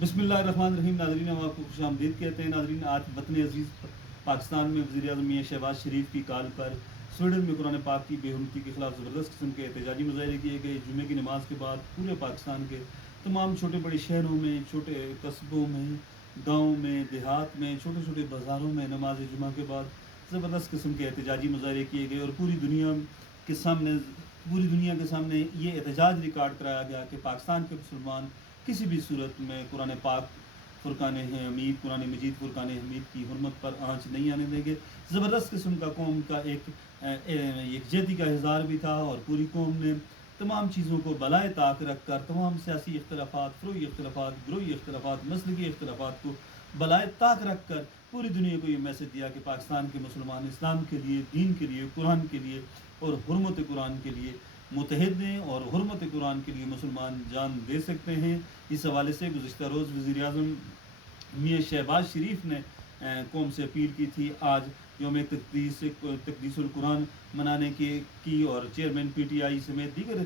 بسم اللہ الرحمن الرحیم. ناظرین ہم آپ کو خوش آمدید کہتے ہیں. ناظرین آج وطن عزیز پاکستان میں وزیر اعظم میاں شہباز شریف کی کال پر سویڈن میں قرآن پاک کی بے حرمتی کے خلاف زبردست قسم کے احتجاجی مظاہرے کیے گئے. جمعے کی نماز کے بعد پورے پاکستان کے تمام چھوٹے بڑے شہروں میں، چھوٹے قصبوں میں، گاؤں میں، دیہات میں، چھوٹے چھوٹے بازاروں میں نماز جمعہ کے بعد زبردست قسم کے احتجاجی مظاہرے کیے گئے اور پوری دنیا کے سامنے یہ احتجاج ریکارڈ کرایا گیا کہ پاکستان کے مسلمان کسی بھی صورت میں قرآن پاک فرقان حمید، قرآن مجید فرقان حمید کی حرمت پر آنچ نہیں آنے دیں گے. زبردست قسم کا قوم کا ایک یکجہتی کا اظہار بھی تھا اور پوری قوم نے تمام چیزوں کو بالائے طاق رکھ کر تمام سیاسی اختلافات، فروعی اختلافات، گروہی اختلافات، مسلکی اختلافات کو بالائے طاق رکھ کر پوری دنیا کو یہ میسج دیا کہ پاکستان کے مسلمان اسلام کے لیے، دین کے لیے، قرآن کے لیے اور حرمت قرآن کے لیے متحد ہیں اور حرمت قرآن کے لیے مسلمان جان دے سکتے ہیں. اس حوالے سے گزشتہ روز وزیر اعظم میاں شہباز شریف نے قوم سے اپیل کی تھی. آج یوم تقدیس القرآن منانے کی اور چیئرمین پی ٹی آئی سمیت دیگر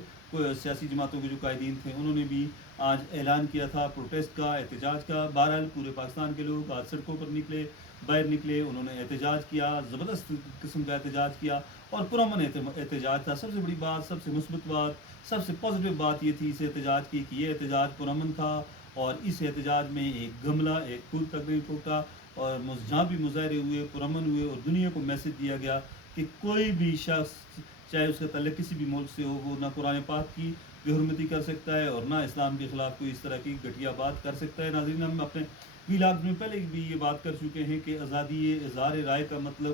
سیاسی جماعتوں کے جو قائدین تھے انہوں نے بھی آج اعلان کیا تھا پروٹیسٹ کا، احتجاج کا. بہرحال پورے پاکستان کے لوگ آج سڑکوں پر باہر نکلے، انہوں نے احتجاج کیا، زبردست قسم کا احتجاج کیا اور پرامن احتجاج تھا. سب سے بڑی بات، سب سے مثبت بات، سب سے پازیٹیو بات یہ تھی اس احتجاج کی کہ یہ احتجاج پرامن تھا اور اس احتجاج میں ایک گملہ، ایک پھول تک نہیں ٹوٹا اور جہاں بھی مظاہرے ہوئے پرامن ہوئے اور دنیا کو میسج دیا گیا کہ کوئی بھی شخص چاہے اس کا تعلق کسی بھی ملک سے ہو وہ نہ قرآن پاک کی بے حرمتی کر سکتا ہے اور نہ اسلام کے خلاف کوئی اس طرح کی گھٹیا بات کر سکتا ہے. ناظرین ہم اپنے ویلاگ میں پہلے بھی یہ بات کر چکے ہیں کہ آزادی اظہار رائے کا مطلب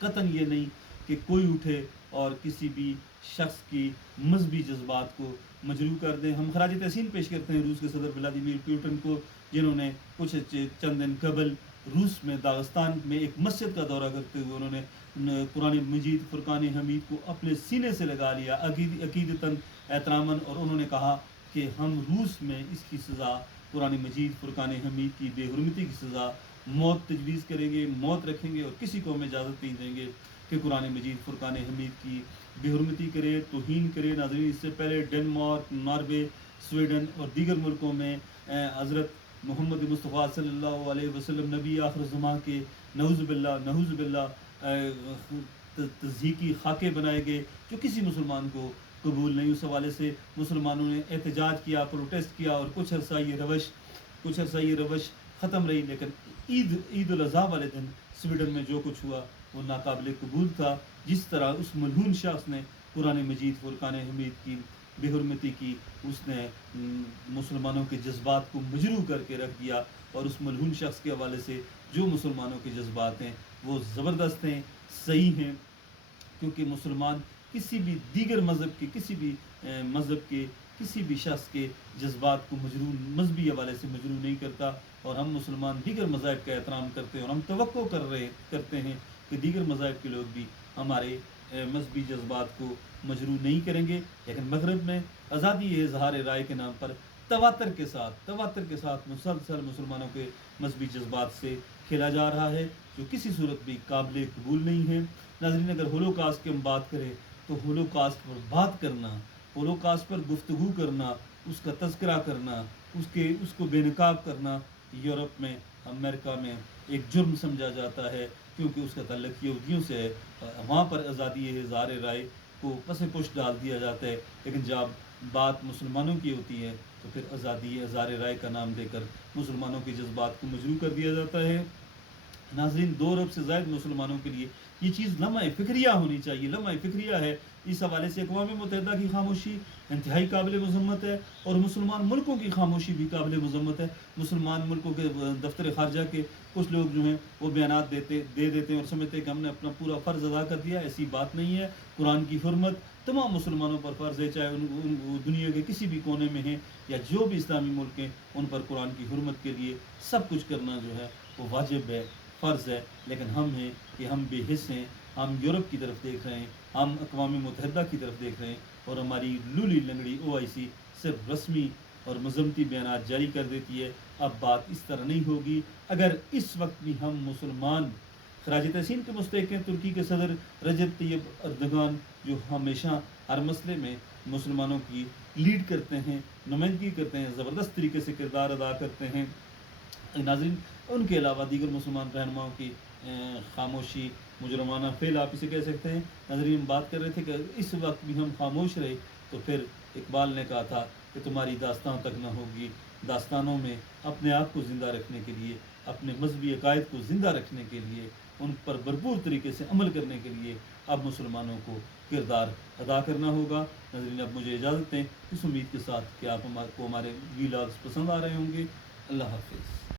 قطعاً یہ نہیں کہ کوئی اٹھے اور کسی بھی شخص کی مذہبی جذبات کو مجروح کر دیں. ہم خراج تحسین پیش کرتے ہیں روس کے صدر ولادیمیر پوٹن کو، جنہوں نے کچھ چند دن قبل روس میں داغستان میں ایک مسجد کا دورہ کرتے ہوئے انہوں نے قرآن مجید فرقان حمید کو اپنے سینے سے لگا لیا عقیدتاً احتراماً، اور انہوں نے کہا کہ ہم روس میں اس کی سزا، قرآن مجید فرقان حمید کی بے حرمتی کی سزا موت تجویز کریں گے، موت رکھیں گے اور کسی کو ہم اجازت نہیں دیں گے کہ قرآن مجید فرقان حمید کی بے حرمتی کرے، توہین کرے. ناظرین اس سے پہلے ڈنمارک، ناروے، سویڈن اور دیگر ملکوں میں حضرت محمد مصطفیٰ صلی اللہ علیہ وسلم نبی آخر الزماں کے نعوذ باللہ تضحیکی خاکے بنائے گئے جو کسی مسلمان کو قبول نہیں. اس حوالے سے مسلمانوں نے احتجاج کیا، پروٹیسٹ کیا اور کچھ عرصہ یہ روش ختم رہی، لیکن عید الاضحیٰ والے دن سویڈن میں جو کچھ ہوا وہ ناقابل قبول تھا. جس طرح اس ملعون شخص نے قرآن مجید فرقان حمید کی بے حرمتی کی، اس نے مسلمانوں کے جذبات کو مجروح کر کے رکھ دیا اور اس ملعون شخص کے حوالے سے جو مسلمانوں کے جذبات ہیں وہ زبردست ہیں، صحیح ہیں، کیونکہ مسلمان کسی بھی دیگر مذہب کے کسی بھی شخص کے جذبات کو مذہبی حوالے سے مجروح نہیں کرتا. اور ہم مسلمان دیگر مذاہب کا احترام کرتے ہیں اور ہم توقع کرتے ہیں کہ دیگر مذاہب کے لوگ بھی ہمارے مذہبی جذبات کو مجروح نہیں کریں گے. لیکن مغرب میں آزادی اظہار رائے کے نام پر تواتر کے ساتھ مسلسل مسلمانوں کے مذہبی جذبات سے کھیلا جا رہا ہے جو کسی صورت بھی قابل قبول نہیں ہے. ناظرین اگر ہولوکاسٹ کی ہم بات کریں تو ہولوکاسٹ پر بات کرنا، ہولوکاسٹ پر گفتگو کرنا، اس کا تذکرہ کرنا، اس کو بے نقاب کرنا یورپ میں، امریکہ میں ایک جرم سمجھا جاتا ہے کیونکہ اس کا تعلق یہودیوں سے ہے. وہاں پر آزادی اظہار رائے کو پس پش ڈال دیا جاتا ہے، لیکن جب بات مسلمانوں کی ہوتی ہے تو پھر آزادی اظہار رائے کا نام دے کر مسلمانوں کے جذبات کو مجروح کر دیا جاتا ہے. ناظرین 2 ارب سے زائد مسلمانوں کے لیے یہ چیز لمحہ فکریہ ہونی چاہیے، لمحہ فکریہ ہے. اس حوالے سے اقوام متحدہ کی خاموشی انتہائی قابل مذمت ہے اور مسلمان ملکوں کی خاموشی بھی قابل مذمت ہے. مسلمان ملکوں کے دفتر خارجہ کے کچھ لوگ جو ہیں وہ بیانات دے دیتے ہیں اور سمجھتے ہیں کہ ہم نے اپنا پورا فرض ادا کر دیا. ایسی بات نہیں ہے. قرآن کی حرمت تمام مسلمانوں پر فرض ہے، چاہے دنیا کے کسی بھی کونے میں ہیں یا جو بھی اسلامی ملک ہیں، ان پر قرآن کی حرمت کے لیے سب کچھ کرنا جو ہے وہ واجب ہے، فرض ہے. لیکن ہم ہیں کہ ہم بے حس ہیں، ہم یورپ کی طرف دیکھ رہے ہیں، ہم اقوام متحدہ کی طرف دیکھ رہے ہیں اور ہماری لولی لنگڑی OIC صرف رسمی اور مذمتی بیانات جاری کر دیتی ہے. اب بات اس طرح نہیں ہوگی. اگر اس وقت بھی ہم مسلمان خراج تحسین کے مستحق ہیں ترکی کے صدر رجب طیب اردگان، جو ہمیشہ ہر مسئلے میں مسلمانوں کی لیڈ کرتے ہیں، نمائندگی کرتے ہیں، زبردست طریقے سے کردار ادا کرتے ہیں۔ ناظرین، ان کے علاوہ دیگر مسلمان رہنماؤں کی خاموشی مجرمانہ فعل آپ اسے کہہ سکتے ہیں۔ ناظرین، ہم بات کر رہے تھے کہ اس وقت بھی ہم خاموش رہے تو پھر اقبال نے کہا تھا کہ تمہاری داستان تک نہ ہوگی۔ داستانوں میں اپنے آپ کو زندہ رکھنے کے لیے، اپنے مذہبی عقائد کو زندہ رکھنے کے لیے، ان پر بھرپور طریقے سے عمل کرنے کے لیے اب مسلمانوں کو کردار ادا کرنا ہوگا۔ ناظرین، اب مجھے اجازت دیں اس امید کے ساتھ کہ آپ کو ہمارے ویلاگز پسند آ رہے ہوں گے۔ اللہ حافظ۔